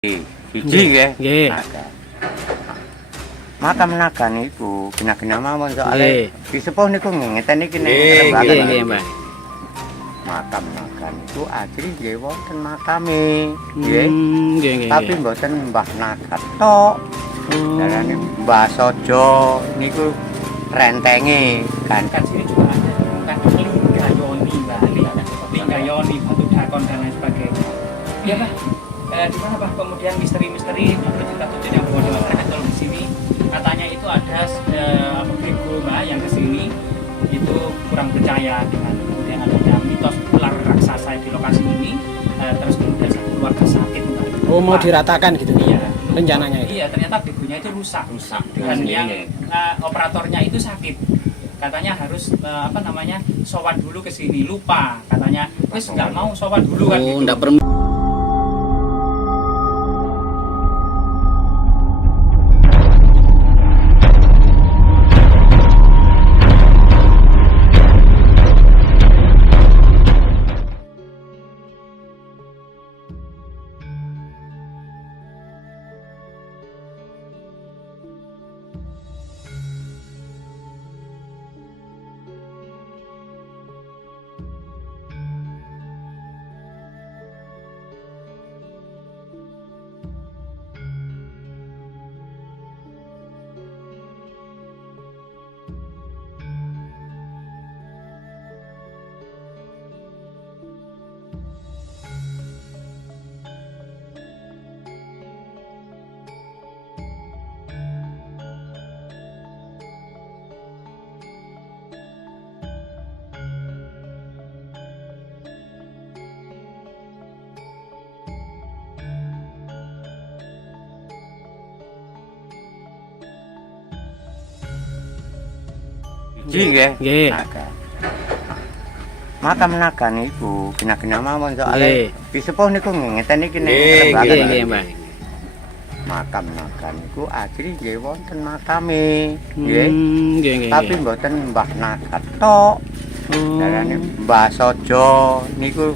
Siji nggih. Nggih. Makam naga niku kena-kena mawon soalé disepuh niku ngeten iki nek Nggih, Mbah. makam naga niku ajri nggih wonten makame. Nggih. Nggih. Tapi mboten Mbah Naga tok. Darane Mbah Sojo niku rentenge kan. Kan sini juga ada kan Linggayoni, Mbak. Linggayoni, Batu Dakon dan lain sebagainya. Iya, Pak. Di mana, Pak? Kemudian misteri-misteri tutur yang bawa di masyarakat kalau di sini katanya itu ada bego, Mbak, yang ke sini itu kurang percaya dengan kemudian ada mitos ular raksasa di lokasi ini, terus kemudian satu keluarga sakit, Mbak. Oh, mau diratakan gitu. Iya. Rencananya itu. Iya, ternyata begonya itu rusak dan yang operatornya itu sakit. Katanya harus sowan dulu ke sini, lupa katanya wis nggak mau sowan dulu kan gitu. Enggak perlu. Siji nggih. Nggih. Makam naga niku kena-kena mawon soalé disepuh niku ngeten iki nek Nggih, Mbah. makam naga niku ajri nggih wonten makame. Nggih. Nggih. Tapi mboten Mbah Naga tok. Darane Mbah Sojo niku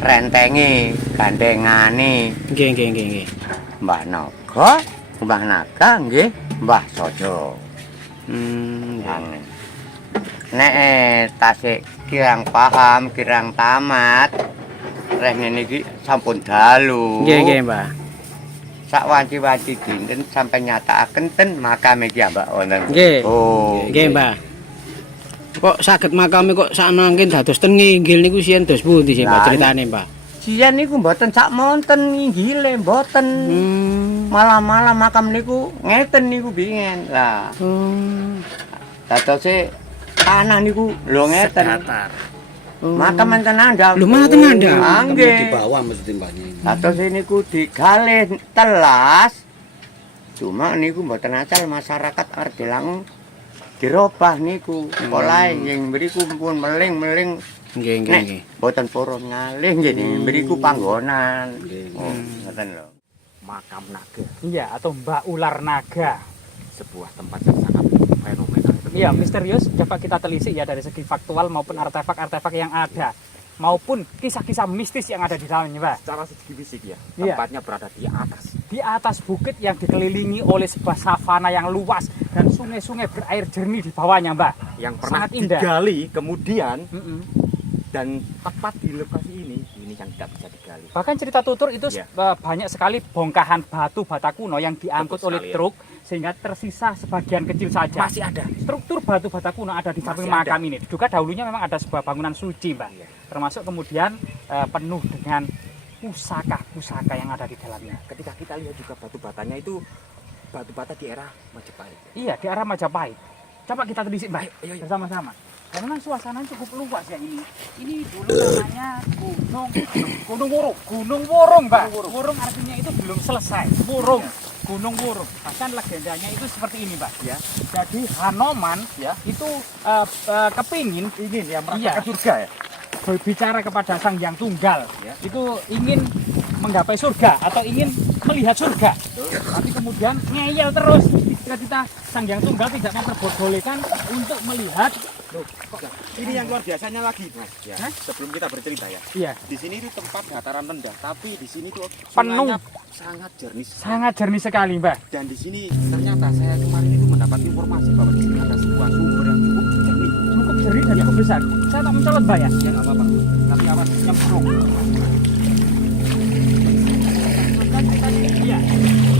rentenge gandengane Nggih. Mbah Naga, Mbah Naga nggih Mbah Sojo. Nek tasik kirang paham, kirang tamat. Reh ngene iki sampun dalu. Nggih, Mbah. Sak wanci-wanci dinten sampai nyatakaken ten makame iki ambak wonten. Nggih. Oh. Nggih, Mbah. Kok saged makame kok sakmangkin dados ten nginggil niku siyen dos pundi sih, Mbah, critane, Mbah? Siyen niku mboten sak monten nginggile, mboten. Malam-malam makam niku ngeten niku bingen. Lah, dadose tanah niku lho ngeten. Makam enten andam. Lho maten andam. Nggih. Di bawah mesti mbaknya. Dadose niku digalih telas. Cuma niku mboten acal masyarakat arep dilang dirobah niku. Polahe nggih mriku pun meling-meling. Nggih. Mboten purun ngalih nggih mriku panggonan. Oh, ngoten lho. Makam naga, Iya, atau Mbak Ular Naga. sebuah tempat yang sangat fenomenal. Iya, misterius dapat kita telisik ya dari segi faktual maupun artefak-artefak yang ada maupun kisah-kisah mistis yang ada di dalamnya, Mbak. Secara segi fisik ya, Iya. tempatnya berada di atas. Di atas bukit yang dikelilingi oleh sebuah savana yang luas dan sungai-sungai berair jernih di bawahnya, Mbak. Yang pernah Sangat indah. digali kemudian Mm-mm. dan tepat di lokasi ini yang tidak bisa digali. Bahkan cerita tutur itu Iya. banyak sekali bongkahan batu bata kuno yang diangkut Betul oleh sekali, ya. truk sehingga tersisa sebagian kecil saja. Masih ada. Struktur batu bata kuno ada di samping Masih ada. makam ini. Diduga dahulunya memang ada sebuah bangunan suci, Mbak. Iya. Termasuk kemudian penuh dengan pusaka-pusaka yang ada di dalamnya. Ketika kita lihat juga batu batanya itu batu bata di era Majapahit. Iya, di arah Majapahit. Coba kita telisik, Mbak, Ayo. bersama-sama. Dan memang suasananya cukup luas ya ini. Ini dulu namanya Gunung Wurung. Gunung Wurung, Mbak. Wurung artinya itu belum selesai. Wurung, Gunung Wurung. Bahkan legendanya itu seperti ini, Mbak. Ya. Jadi Hanoman Ya. itu kepingin Ingin ya Iya. merasakan surga ya. berbicara kepada Sang Hyang Tunggal, Ya. itu ingin menggapai surga atau ingin melihat surga. Tapi kemudian ngeyel terus, cita-cita Sang Hyang Tunggal tidak memperbolehkan untuk melihat Loh, kok ini yang luar biasanya lagi, Mas. Ya. Sebelum kita bercerita ya. Iya. Di sini itu tempat dataran rendah, tapi di sini tuh Penuh. sungainya sangat jernih. Sangat jernih sekali, Mbah. Dan di sini ternyata saya kemarin itu mendapat informasi bahwa di sini ada sebuah sumber yang cukup jernih. Cukup jernih dan cukup besar. Saya tak mencolot, Mbah ya. Ya nggak apa-apa, tapi awas nyemplung. Iya.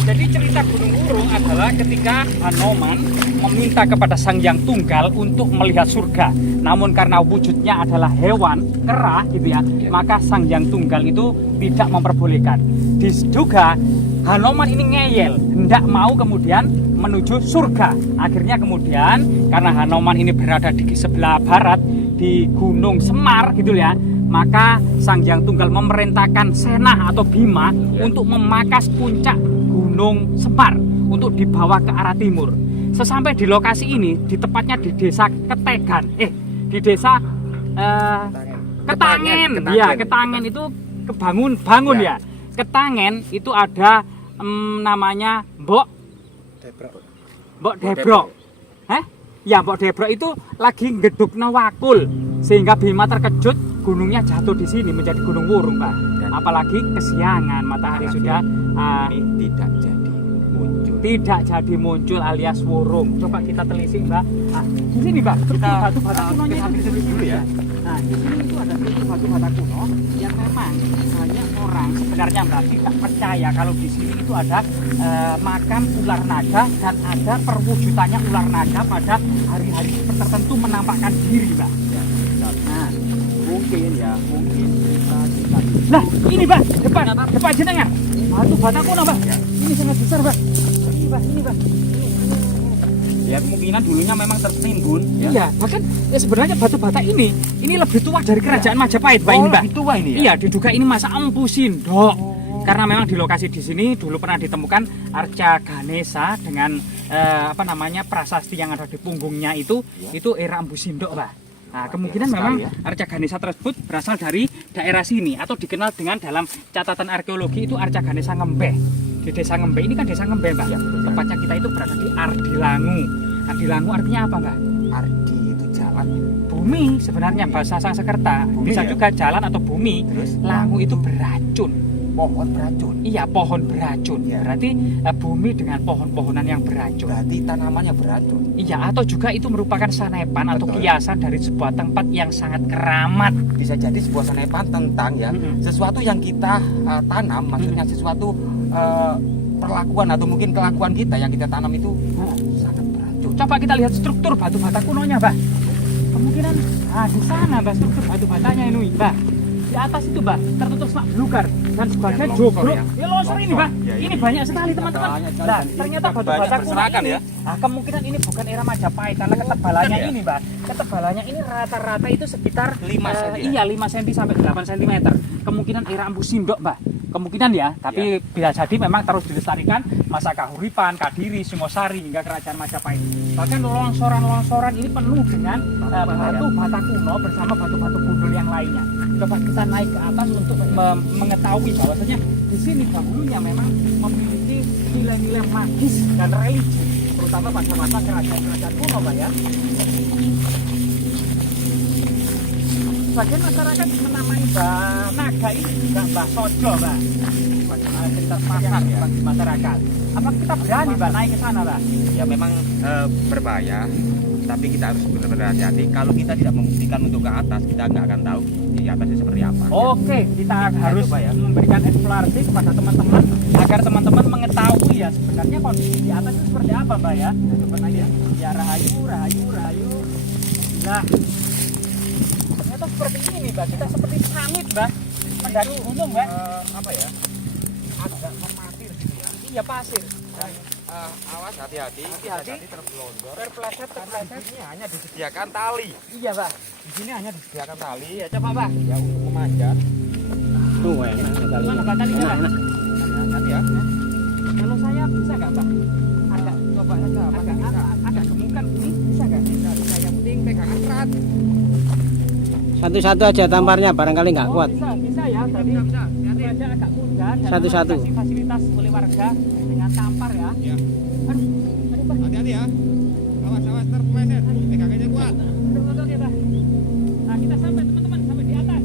Jadi cerita Gunung Wurung adalah ketika Hanoman meminta kepada Sang Hyang Tunggal untuk melihat surga. Namun karena wujudnya adalah hewan kera gitu ya, maka Sang Hyang Tunggal itu tidak memperbolehkan. Diduga Hanoman ini ngeyel, hendak mau kemudian menuju surga. Akhirnya kemudian karena Hanoman ini berada di sebelah barat di Gunung Semar gitu ya, maka Sang Hyang Tunggal memerintahkan Senah atau Bima untuk memakas puncak Gunung Semar untuk dibawa ke arah timur. Sesampai di lokasi ini, di tepatnya di desa Ketegan, di desa Ketangen. Ya, Ketangen itu bangun ya. Ketangen itu ada namanya Mbok Debro. Ya, Mbok Debro itu lagi ngedukna wakul sehingga Bima terkejut, gunungnya jatuh di sini menjadi Gunung Wurung, Pak. Apalagi kesiangan, matahari sudah tidak jadi muncul alias wurung. Coba kita telisik, Mbak. Nah, di sini, Mbak, kita batu-bata kunonya itu di sini dulu ya. Nah, di sini itu ada batu-bata kuno yang memang banyak orang sebenarnya, Mbak, tidak percaya kalau di sini itu ada makam ular naga dan ada perwujudannya ular naga pada hari-hari tertentu menampakkan diri, Mbak. Nah, mungkin. Nah, ini, Mbak, depan jenengan. Batu-bata kuno, Mbak. Ini sangat besar, Mbak. Ini, Bang. Ya kemungkinan dulunya memang tertimbun. Iya, bahkan sebenarnya batu bata ini lebih tua dari kerajaan Majapahit, Pak, ini, Mbak. Lebih tua ini ya? Iya, diduga ini masa Empu Sindok. Karena memang di lokasi di sini dulu pernah ditemukan arca Ganesha dengan prasasti yang ada di punggungnya itu era Empu Sindok, Pak. Nah, kemungkinan memang arca Ganesha tersebut berasal dari daerah sini atau dikenal dengan dalam catatan arkeologi itu arca Ganesha Ngembeh. Di desa Ngembeh ini kan desa Ngembeh, Mbak. Tepatnya kita itu berada di Ardilangu. Ardilangu artinya apa, Mbak? Ardi itu jalan. Bumi sebenarnya bahasa Sanskerta. Bisa juga jalan atau bumi. Terus Langu itu beracun. pohon beracun. Iya, pohon beracun. Berarti bumi dengan pohon-pohonan yang beracun. Berarti tanamannya beracun. Iya, atau juga itu merupakan sanepan atau kiasan dari sebuah tempat yang sangat keramat. Bisa jadi sebuah sanepan tentang sesuatu yang kita tanam, maksudnya sesuatu perlakuan atau mungkin kelakuan kita yang kita tanam itu sangat beracun. Coba kita lihat struktur batu bata kunonya, Mbak. Kemungkinan di sana, Mbak, struktur batu batanya ini, Mbak. Di atas itu, Mbak, tertutup semak belukar dan sebagian jogrok. Ya longsor ini, Mbak. Ini banyak sekali, teman-teman. Nah, ternyata batu bata kuno ini. Nah, kemungkinan ini bukan era Majapahit karena ketebalannya ini, Mbak. Ketebalannya ini rata-rata itu sekitar 5 cm. Iya, 5 cm sampai 8 cm. Kemungkinan era Empu Sindok, Mbak. Kemungkinan ya, tapi bisa jadi memang terus dilestarikan masa Kahuripan, Kadiri, Singosari hingga kerajaan Majapahit. Bahkan longsoran-longsoran ini penuh dengan batu bata kuno bersama batu-batu gundul yang lainnya. Coba kita naik ke atas untuk mengetahui bahwasanya di sini dahulunya memang memiliki nilai-nilai magis dan religi, terutama pada masa kerajaan-kerajaan kuno, Pak ya. Sebagian masyarakat menamai Mbah Naga ini juga Mbah Sojo, Mbak. Cerita pasar ya bagi masyarakat. Apa kita berani, Mbak, naik ke sana, Mbak? Ya memang berbahaya, tapi kita harus benar-benar hati-hati. Kalau kita tidak membuktikan untuk ke atas, kita nggak akan tahu di atasnya seperti apa. Oke, kita harus memberikan eksplorasi kepada teman-teman agar teman-teman mengetahui ya sebenarnya kondisi di atas itu seperti apa, Mbak ya. Coba aja. Ya rahayu. Nah, ternyata seperti ini, Mbak. Kita seperti samit, Mbak. Mendaki gunung, Mbak. Agak mematir gitu ya. Iya, pasir. Dan awas hati-hati. Terpelontor. Terpeleset. Ini hanya disediakan tali. Iya, Pak. Di sini hanya disediakan tali. Iya, coba, Pak. Ya untuk memanjat. Tuh, enak sekali. Mana Pak talinya, Pak? Hati-hati ya. Kalau saya bisa nggak, Pak? Agak coba saja. Agak gemukan ini bisa nggak? Bisa. Yang penting pegangan erat. Satu-satu aja tamparnya, barangkali nggak kuat. Bisa ya. Tadi aja agak mudah. Dan Satu-satu. dikasih fasilitas oleh warga dengan tampar ya. Ya. Aduh, Pak. Hati-hati ya. Awas terpeleset. Pegangannya kuat. Oke, Pak. Nah, kita sampai teman-teman sampai di atas.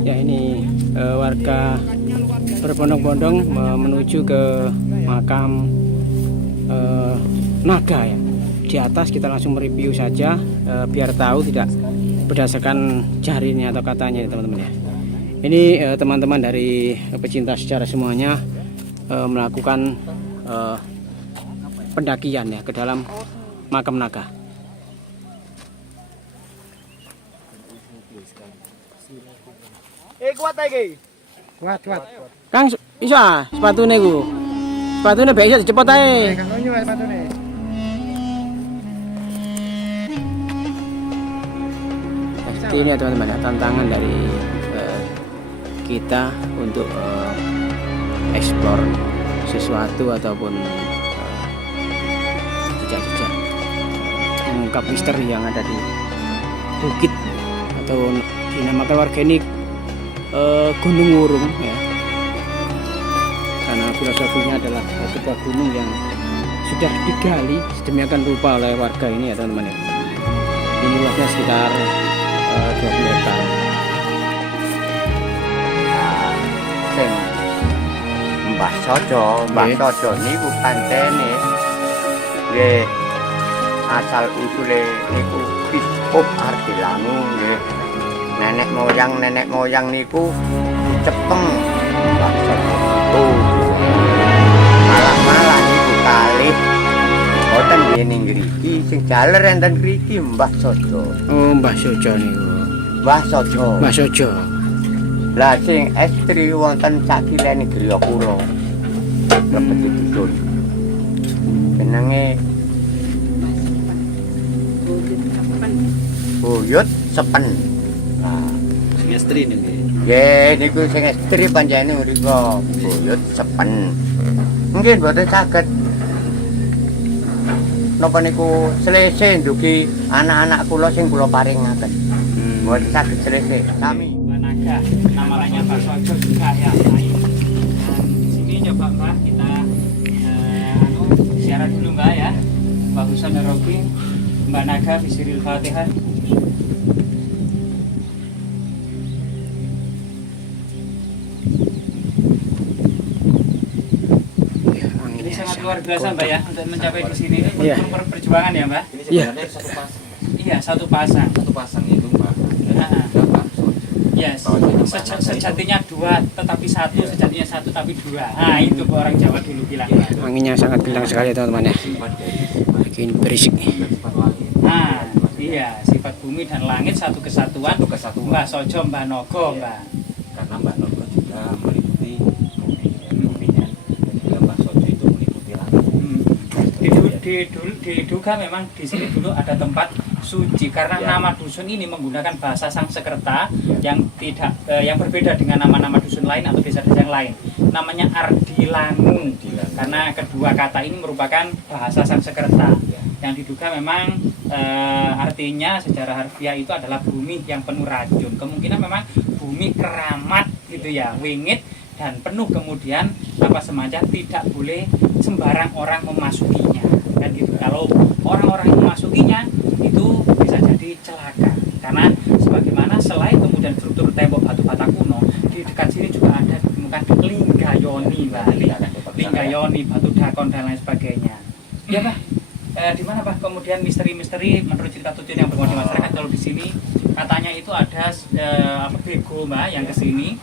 Ya ini warga berbondong-bondong menuju ke makam naga ya. Di atas kita langsung mereview saja biar tahu tidak berdasarkan jarinya atau katanya ya teman-teman ya. Ini teman-teman dari pecinta sejarah semuanya melakukan pendakian ya ke dalam makam naga. Kuat lagi. Kuat. Kang iso sepatune ku. Sepatune bae iso dicepot ae. Seperti ini ya teman-teman ya, tantangan dari kita untuk explore sesuatu ataupun jejak-jejak mengungkap misteri yang ada di bukit atau dinamakan warga ini Gunung Wurung ya, karena filosofinya adalah sebuah gunung yang sudah digali sedemikian rupa oleh warga ini ya teman-teman ya. Ini luasnya sekitar 20 hektar. Sing Mbah Sojo niku pantene nggih asal usule niku Biskop Ardilangu nggih. Nenek moyang niku Cepeng Mbah Sojo. Malah niku kalih boten ning ngriki sing jaler enten ngriki Mbah Sojo. Oh, Mbah Sojo niku. Mbah Sojo. Lah sing estri wonten sakilene griya kula. Lebet dusun. Jenenge Buyut Sepen. Nah, Sing estri niku. nggih niku sing estri panjenengan mriku Buyut Sepen. Mungkin boten saged napa niku selesai ndugi anak-anak kula sing kula paringaken. Boten saged selesai sami. Naga, nama lainnya Pak Sojo juga ya. Di sini coba Mbak kita siaran dulu Mbak ya. Mbak Husan dan Robi, Mbak Naga Bisiril Fatihah. Ini sangat luar biasa Mbak ya untuk mencapai di sini. Ini Iya. perjuangan ya Mbak. Ini Iya. sebenarnya satu pasang. Iya, satu pasang. Satu pasang itu Mbak. Yes, sejatinya dua tetapi satu, sejatinya satu tapi dua. Nah itu orang Jawa dulu bilang. Anginnya sangat kencang sekali ya teman-teman ya. Bikin berisik nih. Nah iya, sifat bumi dan langit satu kesatuan. Mbah Sojo, Mbah Nogo, Mbah. Karena Mbak Nogo juga meliputi kemudian juga Mbah Sojo itu meliputi langit. Diduga memang di sini dulu ada tempat suci karena nama dusun ini menggunakan bahasa Sangsekerta yang tidak yang berbeda dengan nama-nama dusun lain atau desa-desa yang lain. Namanya Ardilangu karena kedua kata ini merupakan bahasa Sangsekerta yang diduga memang artinya secara harfiah itu adalah bumi yang penuh racun. Kemungkinan memang bumi keramat gitu ya, wingit dan penuh kemudian apa semacam tidak boleh sembarang orang memasukinya kan gitu. Kalau orang-orang yang memasukinya itu bisa jadi celaka karena sebagaimana selain kemudian struktur tembok batu bata kuno di dekat sini juga ada ditemukan linggayoni Mbak, linggayoni batu dakon dan lain sebagainya. Ya Pak, di mana Pak kemudian misteri-misteri menurut cerita tujuan yang berkembang di masyarakat kalau di sini katanya itu ada apa bego Mbak yang kesini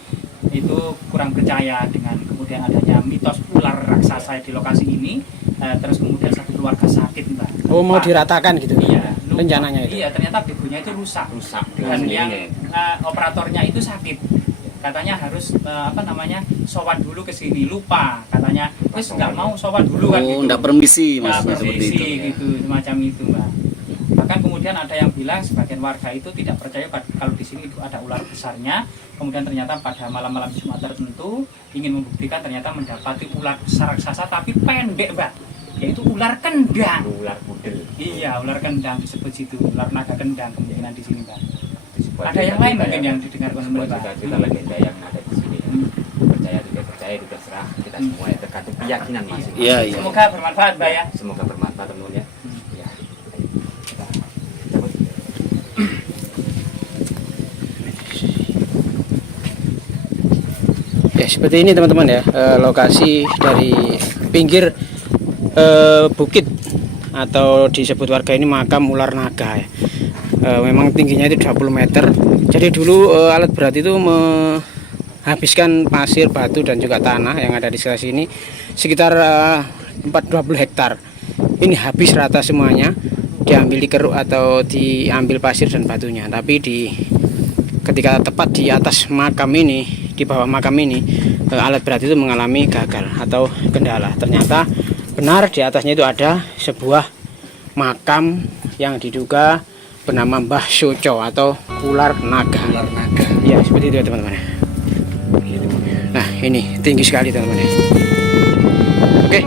itu kurang percaya dengan kemudian adanya mitos ular raksasa di lokasi ini. Terus kemudian satu keluarga sakit Mbak. Oh mau diratakan gitu? Iya. Rencananya itu? Iya ternyata begonya itu rusak. Dan yang operatornya itu sakit. Katanya harus sowan dulu ke sini, lupa katanya. Terus nggak mau sowan dulu kan gitu. Nggak permisi Nggak maksudnya seperti permisi itu. gitu, semacam itu Mbak. Bahkan kemudian ada yang bilang sebagian warga itu tidak percaya kalau di sini itu ada ular besarnya. Kemudian ternyata pada malam-malam Jumat tertentu ingin membuktikan ternyata mendapati ular besar raksasa tapi pendek Mbak, yaitu ular kendang. Ular pudel. Iya, ular kendang disebut situ, ular naga kendang kemungkinan di sini Mbak. Sebuah Ada yang lain cerita mungkin yang didengarkan sebuah Mbak. cerita legenda yang ada di sini. Percaya tidak percaya itu terserah kita semua ya, tergantung keyakinan masing-masing. Iya, iya. Semoga bermanfaat Mbak ya. Semoga bermanfaat teman-teman ya. Ya. Oke, seperti ini teman-teman ya, lokasi dari pinggir bukit atau disebut warga ini makam ular naga ya. Memang tingginya itu 20 meter. Jadi dulu alat berat itu menghabiskan pasir, batu dan juga tanah yang ada di sekitar sini sekitar 20 hektar. Ini habis rata semuanya, diambil dikeruk atau diambil pasir dan batunya. Tapi ketika tepat di atas makam ini, di bawah makam ini, alat berat itu mengalami gagal atau kendala. Ternyata benar di atasnya itu ada sebuah makam yang diduga bernama Mbah Soco atau ular naga. Ular naga. Ya, seperti itu ya teman-teman. Nah, ini tinggi sekali teman-teman. Oke,